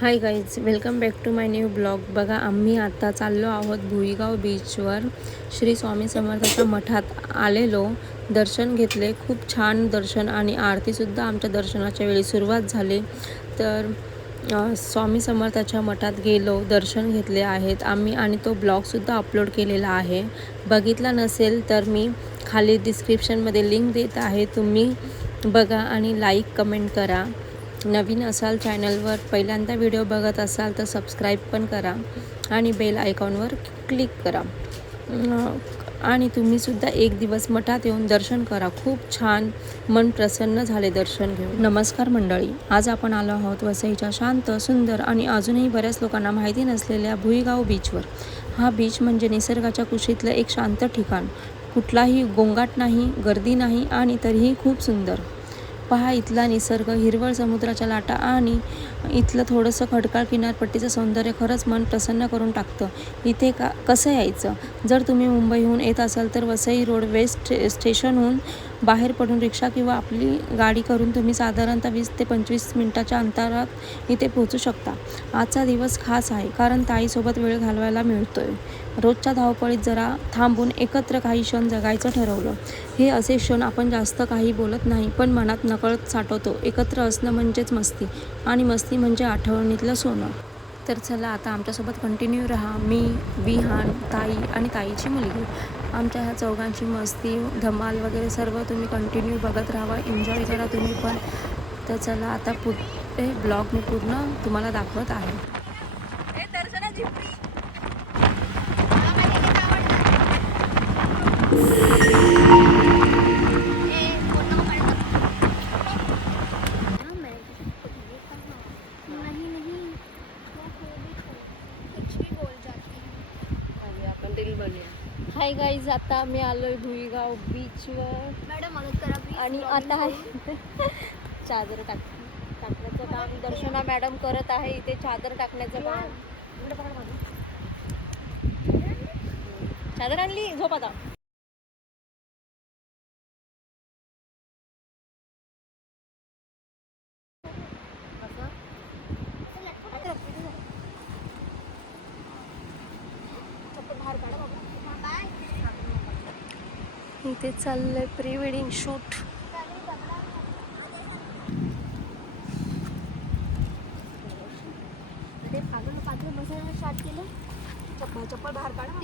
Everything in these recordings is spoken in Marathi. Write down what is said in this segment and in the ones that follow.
Hi guys welcome back to my new blog बघा आम्ही आता चाललो आहोत भुईगाव बीचवर श्री स्वामी समर्थाच्या मठात आलेलो. दर्शन घेतले. खूप छान दर्शन आणि आरतीसुद्धा आमच्या दर्शनाच्या वेळी सुरुवात झाली. तर स्वामी समर्थाच्या मठात गेलो. दर्शन घेतले आहेत आम्ही आणि तो ब्लॉगसुद्धा अपलोड केलेला आहे. बघितला नसेल तर मी खाली डिस्क्रिप्शनमध्ये लिंक देत आहे. तुम्ही बघा आणि लाईक कमेंट करा. नवीन असाल चॅनलवर पहिल्यांदा व्हिडिओ बघत असाल तर सबस्क्राईब पण करा आणि बेल आयकॉनवर क्लिक करा. आणि तुम्हीसुद्धा एक दिवस मठात येऊन दर्शन करा. खूप छान मन प्रसन्न झाले दर्शन घेऊन. नमस्कार मंडळी आज आपण आलो आहोत वसईच्या शांत सुंदर आणि अजूनही बऱ्याच लोकांना माहिती नसलेल्या भुईगाव बीचवर हा बीच म्हणजे निसर्गाच्या कुशीतलं एक शांत ठिकाण. कुठलाही गोंगाट नाही गर्दी नाही आणि तरीही खूप सुंदर. पहा इथला निसर्ग हिरवळ समुद्राच्या लाटा आणि इथलं थोडंसं खडकाळ किनारपट्टीचं सौंदर्य खरंच मन प्रसन्न करून टाकतं. इथे का कसं यायचं? जर तुम्ही मुंबईहून येत असाल तर वसई रोड वेस्ट स्टेशनहून बाहेर पडून रिक्षा किंवा आपली गाडी करून तुम्ही साधारणतः वीस ते पंचवीस मिनटाच्या अंतरात इथे पोहोचू शकता. आजचा दिवस खास आहे कारण ताईसोबत वेळ घालवायला मिळतोय. रोजच्या धावपळीत जरा थांबून एकत्र काही क्षण जगायचं ठरवलं. हे असे क्षण आपण जास्त काही बोलत नाही पण मनात नकळत साठवतो. एकत्र असणं म्हणजेच मस्ती आणि मस्ती म्हणजे आठवणीतलं सोनं. तर चला आता आमच्यासोबत कंटिन्यू राहा. मी विहान ताई आणि ताईची मुलगी. आमच्या ह्या चौघांची मस्ती धमाल वगैरे सर्व तुम्ही कंटिन्यू बघत राहा एन्जॉय करा तुम्ही पण. तर चला आता पुढे ब्लॉग मी पूर्ण तुम्हाला दाखवत आहे. हाय गाईज आता मी आलोय भुईगाव बीचवर मॅडम मदत करा. आणि आता आहे चादर टाक टाकण्याचं काम. दर्शना मॅडम करत आहे इथे चादर टाकण्याचं काम. चादर आणली? झोप आता. इथे चाललंय प्री वेडिंग शूट चप्पल चप्पल बाहेर काढा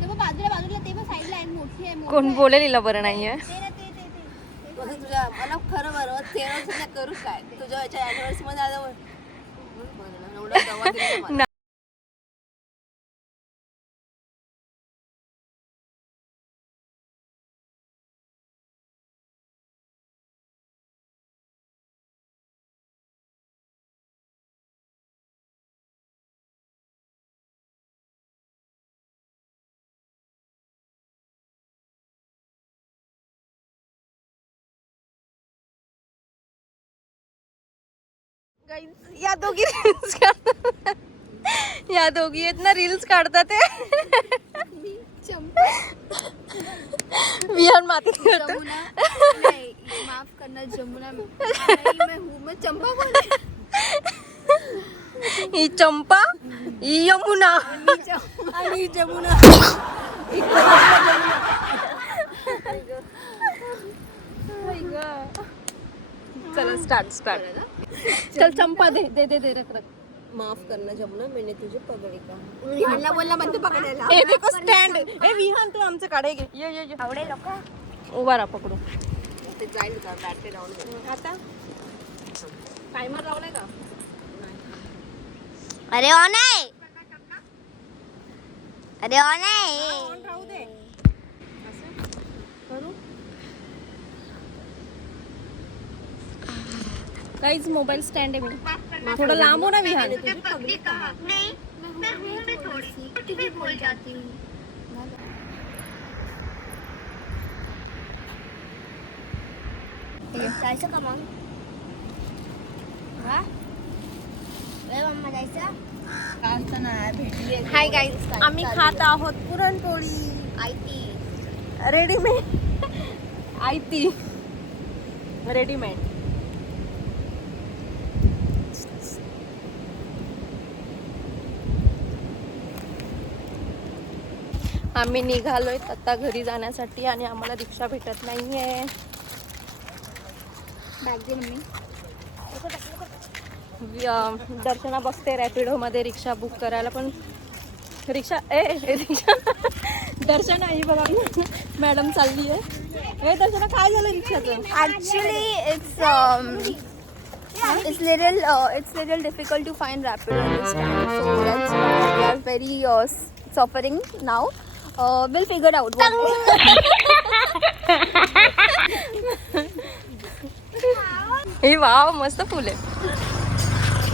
तेव्हा बाजूला बाजूला ते पण साईडला आहे मोठी आहे कोण. बोलेलीला बरं नाहीये. तुझ्या मला खरं बरं तेव्हा तुझ्या करू काय? तुझ्या मध्ये आल्यावर. Guys, या दोघी रील्स काढतात. या दोघी आहेत ना रील्स काढतात ते. विहान माती करतो. माफ करना जमुना मैं. हूँ मैं चंपा कौन है? ही चंपा ही यमुना. आणि जमुना. चला स्टार्ट स्टार्ट चल चंपा दे दे दे दे रख रख. माफ करणं जमुना मैंने तुझे पगडी का? विहानला बोलला म्हणते पकडायला. ए देखो स्टँड ए विहान तू आमचं काढे घे ये ये ये. आवडेल का उभा राहा पकडू. ते जाईल का? बॅटरी डाऊन आता? टायमर लावलाय का? अरे ऑन आहे. अरे ऑन आहे. ऑन राहू दे करू काहीच मोबाईल स्टँड आहे मी थोडं लांब हो ना विहान. जायचं का मग? हा? हाय गाईज आम्ही खात आहोत पुरणपोळी. आयती. रेडीमेड आयती. रेडीमेड आम्ही निघालोय आता घरी जाण्यासाठी आणि आम्हाला रिक्षा भेटत वि- अं, दर्शना बघते रॅपिडोमध्ये रिक्षा बुक करायला पण रिक्षा ए रिक्षा. दर्शना ही बघा मॅडम चालली आहे ए दर्शना काय झालं रिक्षाचं? Actually, it's um, it's little uh, it's little difficult to find Rapido in this time. Uh. Uh, figure it out. हे वाव मस्त फुल आहे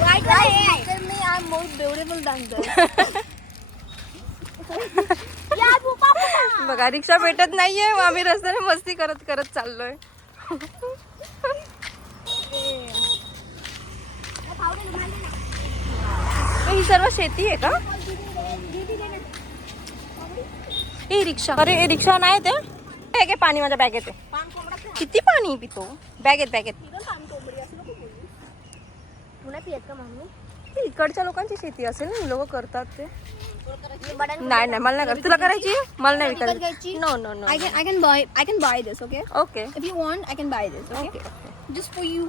Right, right. Tell me I'm more beautiful than this. बघा रिक्षा भेटत नाहीये मग आम्ही रस्त्याने मस्ती करत करत चाललोय ही सर्व शेती आहे का ही रिक्षा अरे हे रिक्षा नाही ते हे घे पाणी माझ्या बॅगेत आहे किती पाणी पितो बॅगेत बॅगेत इकडच्या लोकांची शेती असेल ना लोक करतात ते नाही नाही मला नाही कर तुला करायची मला नाही विकत घ्यायची? विकायची no no no can I can buy I can buy this. Okay. Okay If you want, I can buy this. Okay. Okay Just for you.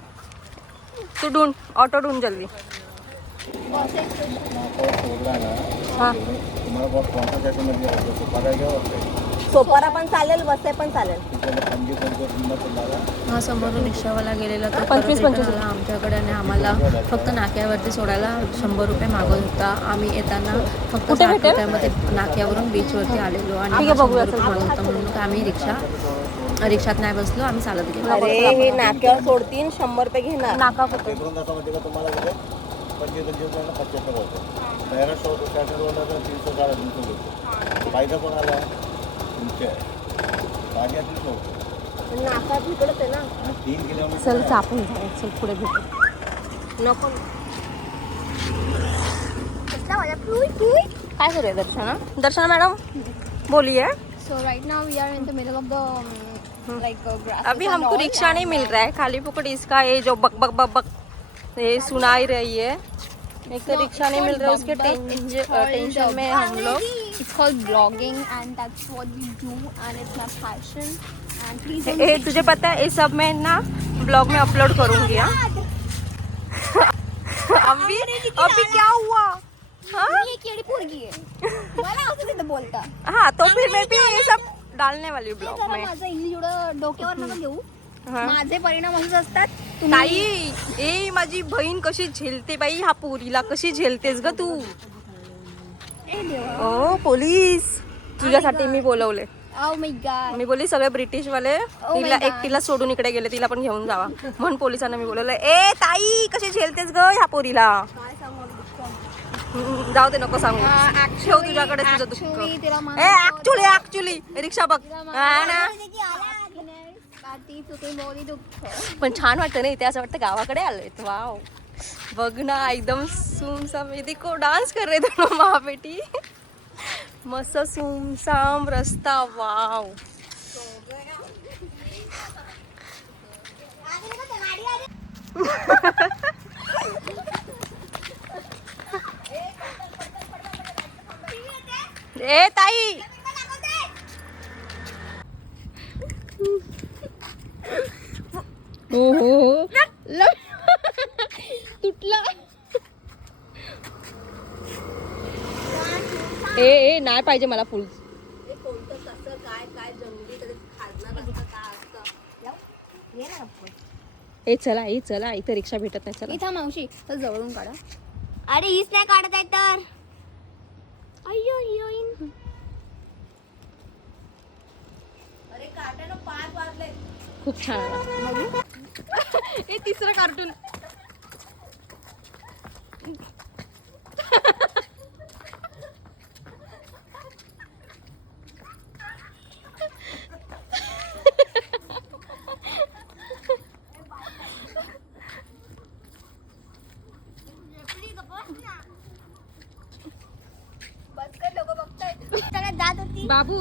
तू ढूंढ ऑटो ढूंढ जल्दी सोपारा पण चालेल बसे पण चालेल. हा समोरून रिक्षावाला गेलेला तर पंचवीस- पंचवीस. आमच्याकडे आणि आम्हाला फक्त नाक्यावरती सोडायला शंभर रुपये मागत होता. आम्ही येताना फक्त साठ? रुपयामध्ये नाक्यावरून बीचवरती आलेलो आणि ठीक आहे, बघूया, शंभर रुपये मागत होता म्हणून का आम्ही रिक्षा रिक्षात नाही बसलो आम्ही चालत गेलो. अरे हे नाक्यावर सोडतील शंभर रुपये घेणार. नाका पंचवीस पंचवीस होतं. सौ तर तीनशे साडे तीनशे फायदा सौ तिकडच आहे ना. तीन किलोमीटर चल. चापून जाऊ चल पुढे भेटू. नको. काय करूया दर्शना? दर्शना मॅडम बोलिए of the um, uh. अभी हमको रिक्शा नहीं मिल रहा है. खाली फुकट इसका ये जो बक बक बक बक ये सुनाई रही है। एक तो रिक्शा नहीं मिल रहा है उसके टेंशन में हम लोग। It's called blogging, and that's what we do, and it's my passion. And please don't ए तुझे पता है ये सब मैं ना ब्लॉग में अपलोड करूंगी हाँ। अभी अभी क्या हुआ? हाँ? मी एक येडी पोरगी आहे मला असं तिथं बोलता। हाँ तो फिर मैं भी ये सब डालने वाली हूँ ते ब्लॉग जरा में। माझं इंग्लिश एवढं डोक्यावर नका घेऊ हाँ. माझे परिणाम असेच असतात. ताई ए माझी बहीण कशी झेलते बाई? ह्या पोरीला कशी झेलतेस ग तू? ए देवा. ओ पोलीस. तुझ्यासाठी मी बोलवले. Oh. मी बोलली सगळे ब्रिटिश वाले my तिला God. एकटीला सोडून इकडे गेले तिला पण घेऊन जावा. म्हणून पोलिसांना मी बोलवलं ए ताई कशी झेलतेस ग ह्या पोरीला? हम्म, जाऊ दे नको सांगू. ठेव तुझ्याकडे तुझं दुःख. तिला ए ऍक्च्युली ऍक्च्युली रिक्षा बघ. हा ना? ती चुकी बोली दुःख पण छान वाटतं ना इथे असं वाटतं गावाकडे आलोय. वाव. बघ ना एकदम सुमसाम. ये को डान्स कर रे दोनों माँ बेटी मस्त सुमसाम रस्ता. वाव. ए ताई. हो हो तुटला. ए ए नाही पाहिजे मला फुल. ए चला ए चला इथे रिक्षा भेटत नाही चला. इथं मावशी तर जवळून काढा. अरे हीच नाही काढत आहे तर. अय्यो अरे काढायला पाच वाजले खूप छान. हे तिसरं कार्टून बाबू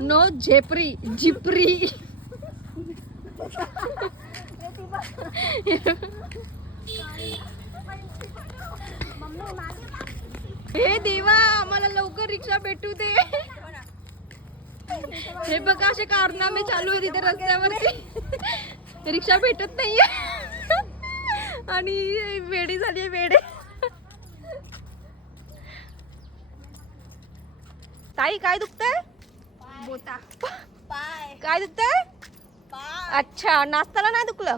नो झेपरी झिपरी हे देवा आम्हाला लवकर रिक्षा भेटू दे. हे बघा असे कारनामे चालू आहे तिथे रस्त्यावरती. रिक्षा भेटत नाहीये. आणि वेडी झाली वेडे. ताई काय दुखतंय? बोता काय दुखतंय? अच्छा नाचताना नाही दुखलं?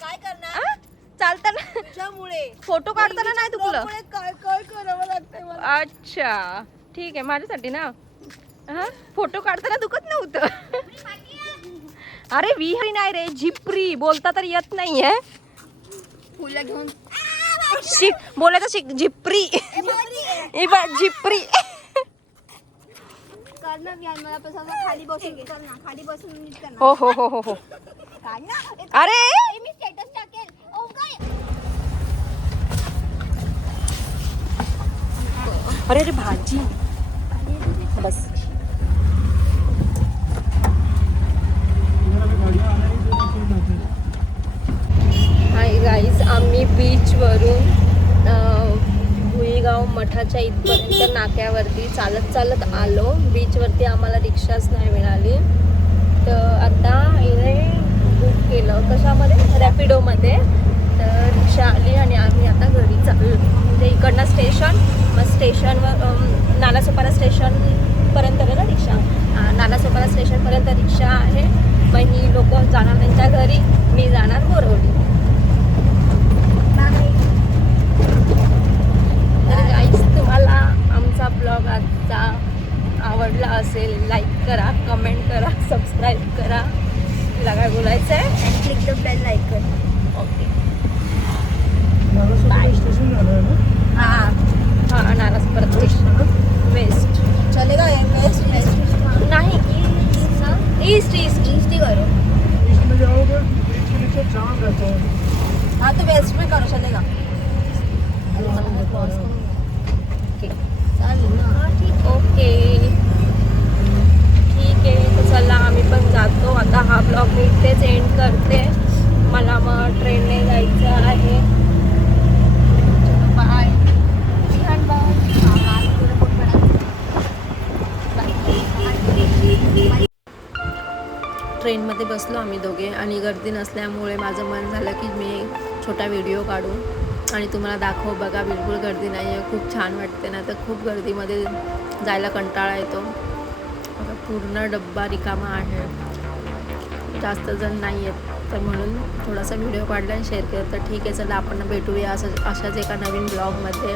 काय करणार? चालताना? तुझ्यामुळे. फोटो काढताना नाही दुखलं तुझ्यामुळे काय काय करावं लागतंय मला? अच्छा. ठीक आहे माझ्यासाठी ना. हा? फोटो काढताना दुखत नव्हतं. अरे विहिरी नाही रे झिपरी. बोलता तर येत नाहीये. फुलं घेऊन. शिक बोलायचं शिक झिपरी. हे बघ, झिपरी. कर ना यार मला पण असं खाली बसून कर ना खाली बसून नीट हो हो हो हो हो. अरे! ए, मी स्टेटस टाकेल. ओ काय? अरे अरे भाजी. बस. हाय गाईज आम्ही बीचवरून भुईगाव मठाच्या इथपर्यंत नाक्यावरती चालत चालत आलो. बीचवरती आम्हाला रिक्षाच नाही मिळाली. तर आता इथे बुक केलं. कशामध्ये? रॅपिडोमध्ये तर रिक्षा आली आणि आम्ही आता घरी चाललो म्हणजे इकडनं स्टेशन मग स्टेशनवर नालासोपारा स्टेशनपर्यंत ना रिक्षा. नालासोपारा स्टेशनपर्यंत रिक्षा आहे. मग ही लोक जाणार त्यांच्या घरी. मी जाणार बोरवली. तर तुम्हाला आमचा ब्लॉग आजचा आवडला असेल लाईक करा कमेंट करा सबस्क्राईब करा. तुला काय बोलायचं आहे. Click the bell icon okay हां हां. नाराज परत वेस्ट चलेगा ये बेस्ट बेस्ट नाही ईस्ट ईस्ट ईस्ट ही करो. ईस्ट में जाओगे बीच के नीचे जाम रहता. है हाँ तो वेस्ट में करो चलेगा चालेल ना ओके ठीक आहे तर चला आम्ही पण जातो आता हा ब्लॉग एंड करते. मला मग ट्रेनने जायचं आहे. बाय. ट्रेनमध्ये बसलो आम्ही दोघे आणि गर्दी नसल्यामुळे माझं मन झालं की मी छोटा व्हिडिओ काढू आणि तुम्हाला दाखव बघा बिलकुल गर्दी नाही आहे खूप छान वाटते ना. तर खूप गर्दीमध्ये जायला कंटाळा येतो. पूर्ण डब्बा रिकामा आहे. जास्त जण नाही आहेत तर म्हणून थोडासा व्हिडिओ काढला आणि शेअर केला. तर ठीक आहे चला आपण भेटूया असं अशाच एका नवीन ब्लॉगमध्ये